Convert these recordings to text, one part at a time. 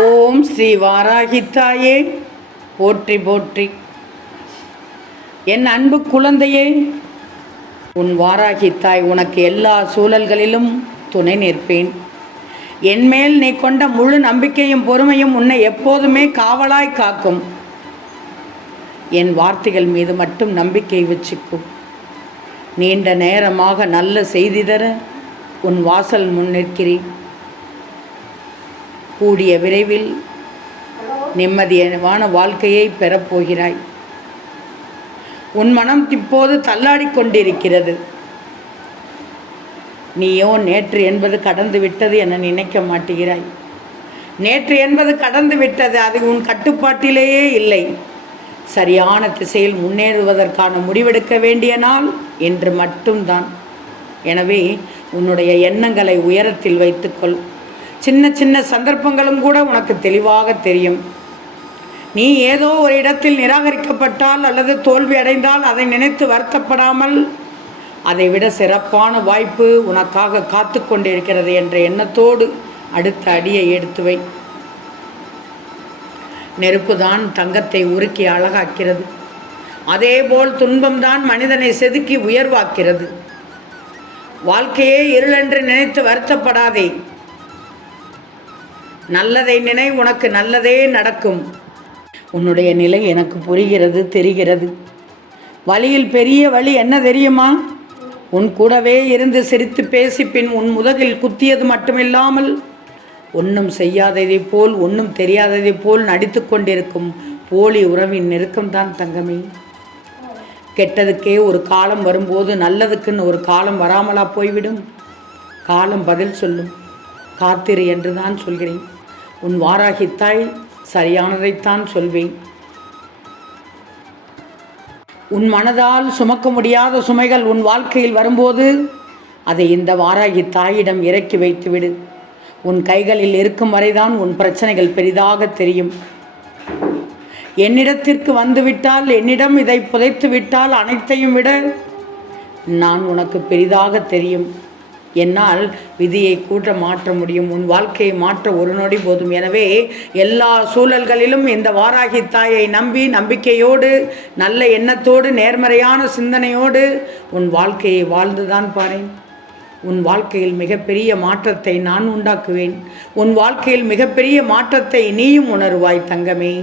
ஓம் ஸ்ரீ வாராகித்தாயே போற்றி போற்றி. என் அன்பு குழந்தையே உன் வாராகித்தாய் உனக்கு எல்லா சூழல்களிலும் துணை நிற்பேன். என் மேல் நீ கொண்ட முழு நம்பிக்கையும் பொறுமையும் உன்னை எப்போதுமே காவலாய் காக்கும். என் வார்த்தைகள் மீது மட்டும் நம்பிக்கை வச்சுக்கும் நீண்ட நேரமாக நல்ல செய்தி தர உன் வாசல் முன் நிற்கிறேன். கூடிய விரைவில் நிம்மதியான வாழ்க்கையை பெறப்போகிறாய். உன் மனம் இப்போது தள்ளாடிக் கொண்டிருக்கிறது. நீயோ நேற்று என்பது கடந்து விட்டது என நினைக்க மாட்டேகிறாய் நேற்று என்பது கடந்து விட்டது அது உன் கட்டுப்பாட்டிலேயே இல்லை. சரியான திசையில் முன்னேறுவதற்கான முடிவெடுக்க வேண்டிய நாள் என்று மட்டும்தான். எனவே உன்னுடைய எண்ணங்களை உயரத்தில் வைத்துக்கொள். சின்ன சின்ன சந்தர்ப்பங்களும் கூட உனக்கு தெளிவாக தெரியும். நீ ஏதோ ஒரு இடத்தில் நிராகரிக்கப்பட்டால் அல்லது தோல்வி அடைந்தால் அதை நினைத்து வருத்தப்படாமல் அதை விட சிறப்பான வாய்ப்பு உனக்காக காத்து கொண்டிருக்கிறது என்ற எண்ணத்தோடு அடுத்த அடியை எடுத்து வை நெருப்புதான் தங்கத்தை உருக்கி அழகாக்கிறது. அதேபோல் துன்பம்தான் மனிதனை செதுக்கி உயர்வாக்கிறது. வாழ்க்கையே இருளென்று நினைத்து வருத்தப்படாதே. நல்லதை நினை உனக்கு நல்லதே நடக்கும். உன்னுடைய நிலை எனக்கு புரிகிறது தெரிகிறது. வழியில் பெரிய வழி என்ன தெரியுமா? உன் கூடவே இருந்து சிரித்து பேசி பின் உன் முதகில் குத்தியது மட்டுமில்லாமல் ஒன்றும் செய்யாததைப் போல் ஒன்றும் தெரியாததைப் போல் நடித்து கொண்டிருக்கும் போலி உறவின் நெருக்கம்தான் தங்கமே. கெட்டதுக்கே ஒரு காலம் வரும்போது நல்லதுக்குன்னு ஒரு காலம் வராமலா போய்விடும். காலம் பதில் சொல்லும். காத்திரு என்று தான் சொல்கிறேன். உன் வாராகித்தாய் சரியானதைத்தான் சொல்வேன். உன் மனதால் சுமக்க முடியாத சுமைகள் உன் வாழ்க்கையில் வரும்போது அதை இந்த வாராகி தாயிடம் இறக்கி வைத்துவிடு. உன் கைகளில் இருக்கும் வரைதான் உன் பிரச்சனைகள் பெரிதாக தெரியும். என்னிடத்திற்கு வந்துவிட்டால் என்னிடம் இதை புதைத்து விட்டால் அனைத்தையும் விட நான் உனக்கு பெரிதாக தெரியும். என்னால் விதியை கூட்ட மாற்ற முடியும். உன் வாழ்க்கையை மாற்ற ஒரு நொடி போதும். எனவே எல்லா சூழல்களிலும் இந்த வாராகி தாயை நம்பி நம்பிக்கையோடு நல்ல எண்ணத்தோடு நேர்மறையான சிந்தனையோடு உன் வாழ்க்கையை வாழ்ந்துதான் பாரேன். உன் வாழ்க்கையில் மிகப்பெரிய மாற்றத்தை நான் உண்டாக்குவேன். உன் வாழ்க்கையில் மிகப்பெரிய மாற்றத்தை நீயும் உணருவாய் தங்கமே.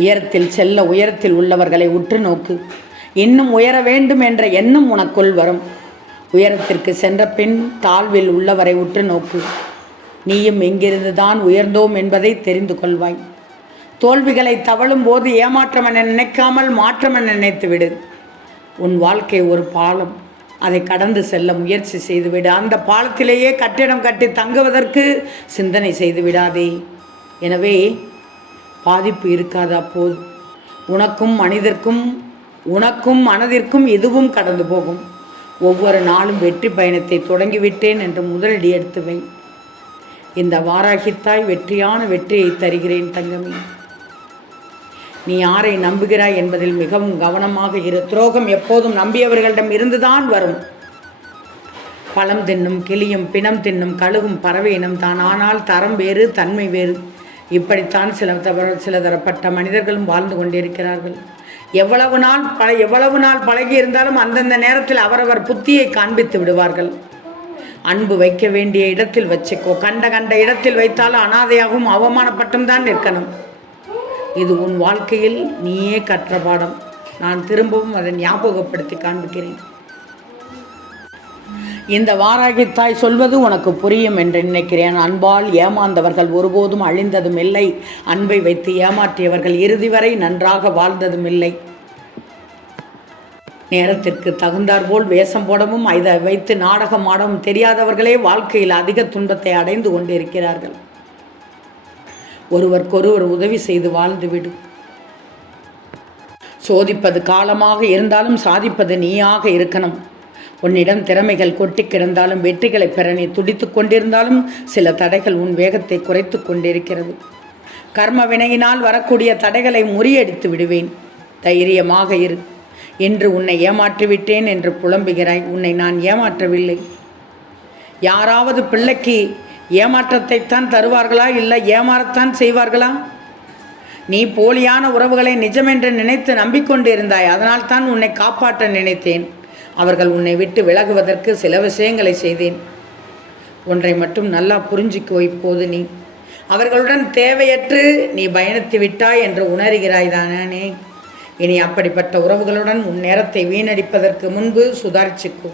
உயரத்தில் செல்ல உயரத்தில் உள்ளவர்களை உற்று நோக்கு. இன்னும் உயர வேண்டும் என்ற எண்ணம் உனக்குள் வரும். உயரத்திற்கு சென்ற பின் தாழ்வில் உள்ளவரை உற்று நோக்கு. நீயும் எங்கிருந்து தான் உயர்ந்தோம் என்பதை தெரிந்து கொள்வாய். தோல்விகளை தவழும் போது ஏமாற்றம் என நினைக்காமல் மாற்றம் என நினைத்துவிடு உன் வாழ்க்கை ஒரு பாலம். அதை கடந்து செல்ல முயற்சி செய்துவிடு. அந்த பாலத்திலேயே கட்டிடம் கட்டி தங்குவதற்கு சிந்தனை செய்து விடாதே. எனவே பாதிப்பு இருக்காது அப்போது உனக்கும் மனிதர்க்கும் உனக்கும் மனதிற்கும் இதுவும் கடந்து போகும். ஒவ்வொரு நாளும் வெற்றி பயணத்தை தொடங்கிவிட்டேன் என்று முதலடி எடுத்து வை. இந்த வாராகித்தாய் வெற்றியான வெற்றியை தருகிறேன் தங்கமே. நீ யாரை நம்புகிறாய் என்பதில் மிகவும் கவனமாக இரு. துரோகம் எப்போதும் நம்பியவர்களிடம் இருந்துதான் வரும். பழம் தின்னும் கிளியும் பிணம் தின்னும் கழுகும் பறவை இனம் தான். ஆனால் தரம் வேறு தன்மை வேறு. இப்படித்தான் சில தவற சில தரப்பட்ட மனிதர்களும் வாழ்ந்து கொண்டிருக்கிறார்கள். எவ்வளவு நாள் ப எவ்வளவு நாள் பழகி இருந்தாலும் அந்தந்த நேரத்தில் அவரவர் புத்தியை காண்பித்து விடுவார்கள். அன்பு வைக்க வேண்டிய இடத்தில் வச்சுக்கோ. கண்ட கண்ட இடத்தில் வைத்தாலும் அனாதையாகவும் அவமானப்பட்டும் தான் நிற்கணும். இது உன் வாழ்க்கையில் நீயே கற்ற பாடம். நான் திரும்பவும் அதை ஞாபகப்படுத்தி காண்பிக்கிறேன். இந்த வாராகி தாய் சொல்வது உனக்கு புரியும் என்று நினைக்கிறேன். அன்பால் ஏமாந்தவர்கள் ஒருபோதும் அழிந்ததும் இல்லை அன்பை வைத்து ஏமாற்றியவர்கள் இறுதி வரை நன்றாக வாழ்ந்ததும் இல்லை நேரத்திற்கு தகுந்தாற்போல் வேஷம் போடவும் இதை வைத்து நாடகம் ஆடவும் தெரியாதவர்களே வாழ்க்கையில் அதிக துன்பத்தை அடைந்து கொண்டிருக்கிறார்கள். ஒருவருக்கொருவர் உதவி செய்து வாழ்ந்துவிடும் சோதிப்பது காலமாக இருந்தாலும் சாதிப்பது நீயாக இருக்கணும். உன்னிடம் திறமைகள் கொட்டி கிடந்தாலும் வெற்றிகளை பெற நீ துடித்து கொண்டிருந்தாலும் சில தடைகள் உன் வேகத்தை குறைத்து கொண்டிருக்கிறது. கர்ம வினையினால் வரக்கூடிய தடைகளை முறியடித்து விடுவேன். தைரியமாக இரு. என்று உன்னை ஏமாற்றிவிட்டேன் என்று புலம்புகிறாய். உன்னை நான் ஏமாற்றவில்லை. யாராவது பிள்ளைக்கு ஏமாற்றத்தைத்தான் தருவார்களா? இல்லை ஏமாறத்தான் செய்வார்களா? நீ போலியான உறவுகளை நிஜமென்று நினைத்து நம்பிக்கொண்டிருந்தாய். அதனால் தான் உன்னை காப்பாற்ற நினைத்தேன். அவர்கள் உன்னை விட்டு விலகுவதற்கு சில விஷயங்களை செய்தேன். ஒன்றை மட்டும் நல்லா புரிஞ்சுக்கோ இப்போது நீ. அவர்களுடன் தேவையற்று நீ பயணித்து விட்டாய் என்று உணர்கிறாய் தானே. இனி அப்படிப்பட்ட உறவுகளுடன் உன் நேரத்தை வீணடிப்பதற்கு முன்பு சுதாரிச்சுக்கோ.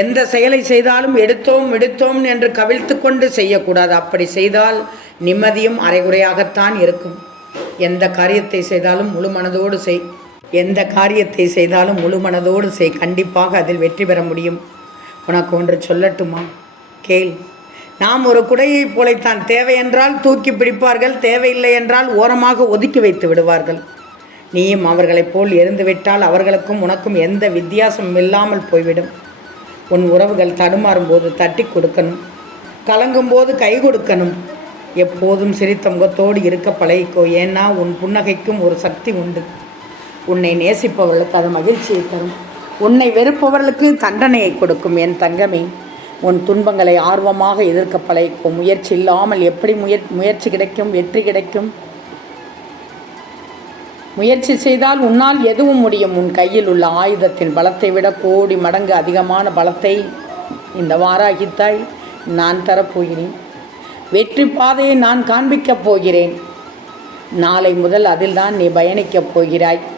எந்த செயலை செய்தாலும் எடுத்தோம் எடுத்தோம் என்று கவிழ்த்து கொண்டு செய்யக்கூடாது. அப்படி செய்தால் நிம்மதியும் அரைகுறையாகத்தான் இருக்கும். எந்த காரியத்தை செய்தாலும் முழு மனதோடு செய். எந்த காரியத்தை செய்தாலும் முழு மனதோடு செய். கண்டிப்பாக அதில் வெற்றி பெற முடியும். உனக்கு ஒன்று சொல்லட்டுமா? கேள். நாம் ஒரு குடையைப் போலைத்தான். தேவை என்றால் தூக்கி பிடிப்பார்கள். தேவையில்லை என்றால் ஓரமாக ஒதுக்கி வைத்து விடுவார்கள். நீயும் அவர்களைப் போல் எரிந்துவிட்டால் அவர்களுக்கும் உனக்கும் எந்த வித்தியாசமும் இல்லாமல் போய்விடும். உன் உறவுகள் தடுமாறும் போது தட்டி கொடுக்கணும். கலங்கும் போது கை கொடுக்கணும். எப்போதும் சிரித்த முகத்தோடு இருக்க பழகிக்கோ. ஏன்னா உன் புன்னகைக்கும் ஒரு சக்தி உண்டு. உன்னை நேசிப்பவர்களுக்கு அது மகிழ்ச்சியை தரும். உன்னை வெறுப்பவர்களுக்கு தண்டனையை கொடுக்கும் என் தங்கமே. உன் துன்பங்களை ஆர்வமாக எதிர்க்க பழைக்கும் முயற்சி இல்லாமல் எப்படி முயற் முயற்சி கிடைக்கும்? வெற்றி கிடைக்கும்? முயற்சி செய்தால் உன்னால் எதுவும் முடியும். உன் கையில் உள்ள ஆயுதத்தின் பலத்தை விட கோடி மடங்கு அதிகமான பலத்தை இந்த வாராகித்தாய் நான் தரப்போகிறேன். வெற்றி பாதையை நான் காண்பிக்கப் போகிறேன். நாளை முதல் அதில்தான் நீ பயணிக்கப் போகிறாய்.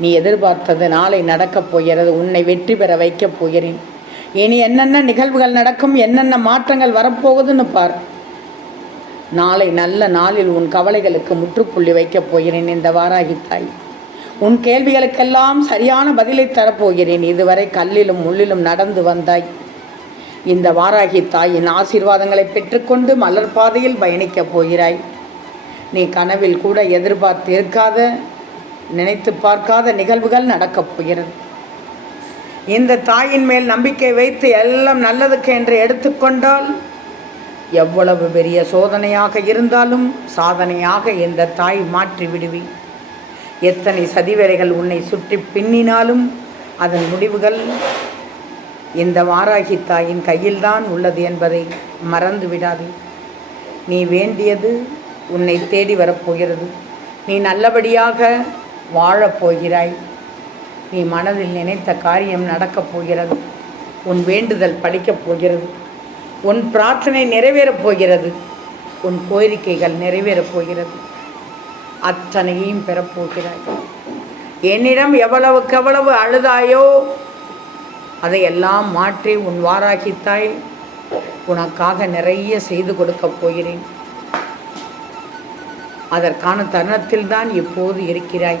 நீ எதிர்பார்த்தது நாளை நடக்கப் போகிறது உன்னை வெற்றி பெற வைக்கப் போகிறேன். இனி என்னென்ன நிகழ்வுகள் நடக்கும் என்னென்ன மாற்றங்கள் வரப்போகுதுன்னு பார். நாளை நல்ல நாளில் உன் கவலைகளுக்கு முற்றுப்புள்ளி வைக்கப் போகிறேன் இந்த வாராகி தாய். உன் கேள்விகளுக்கெல்லாம் சரியான பதிலை தரப்போகிறேன் இதுவரை கல்லிலும் முள்ளிலும் நடந்து வந்தாய். இந்த வாராகி தாயின் ஆசீர்வாதங்களை பெற்றுக்கொண்டு மலர் பாதையில் பயணிக்கப் போகிறாய். நீ கனவில் கூட எதிர்பார்த்து இருக்காத நினைத்து பார்க்காத நிகழ்வுகள் நடக்கப் போகிறது. இந்த தாயின் மேல் நம்பிக்கை வைத்து எல்லாம் நல்லதுக்கு என்று எடுத்துக்கொண்டால் எவ்வளவு பெரிய சோதனையாக இருந்தாலும் சாதனையாக இந்த தாய் மாற்றி விடுவி. எத்தனை சதிவேலைகள் உன்னை சுற்றி பின்னினாலும் அதன் முடிவுகள் இந்த வாராகி தாயின் கையில்தான் உள்ளது என்பதை மறந்து விடாதே. நீ வேண்டியது உன்னை தேடி வரப்போகிறது நீ நல்லபடியாக வாழப்போகிறாய். நீ மனதில் நினைத்த காரியம் நடக்கப் போகிறது. உன் வேண்டுதல் படிக்கப் போகிறது. உன் பிரார்த்தனை நிறைவேறப் போகிறது. உன் கோரிக்கைகள் நிறைவேறப் போகிறது. அத்தனையும் பெறப்போகிறாய் என்னிடம் எவ்வளவுக்கு எவ்வளவு அழுதாயோ அதையெல்லாம் மாற்றி உன் வாராகித்தாய். உனக்காக நிறைய செய்து கொடுக்கப் போகிறேன். அதற்கான தருணத்தில்தான் இப்போது இருக்கிறாய்.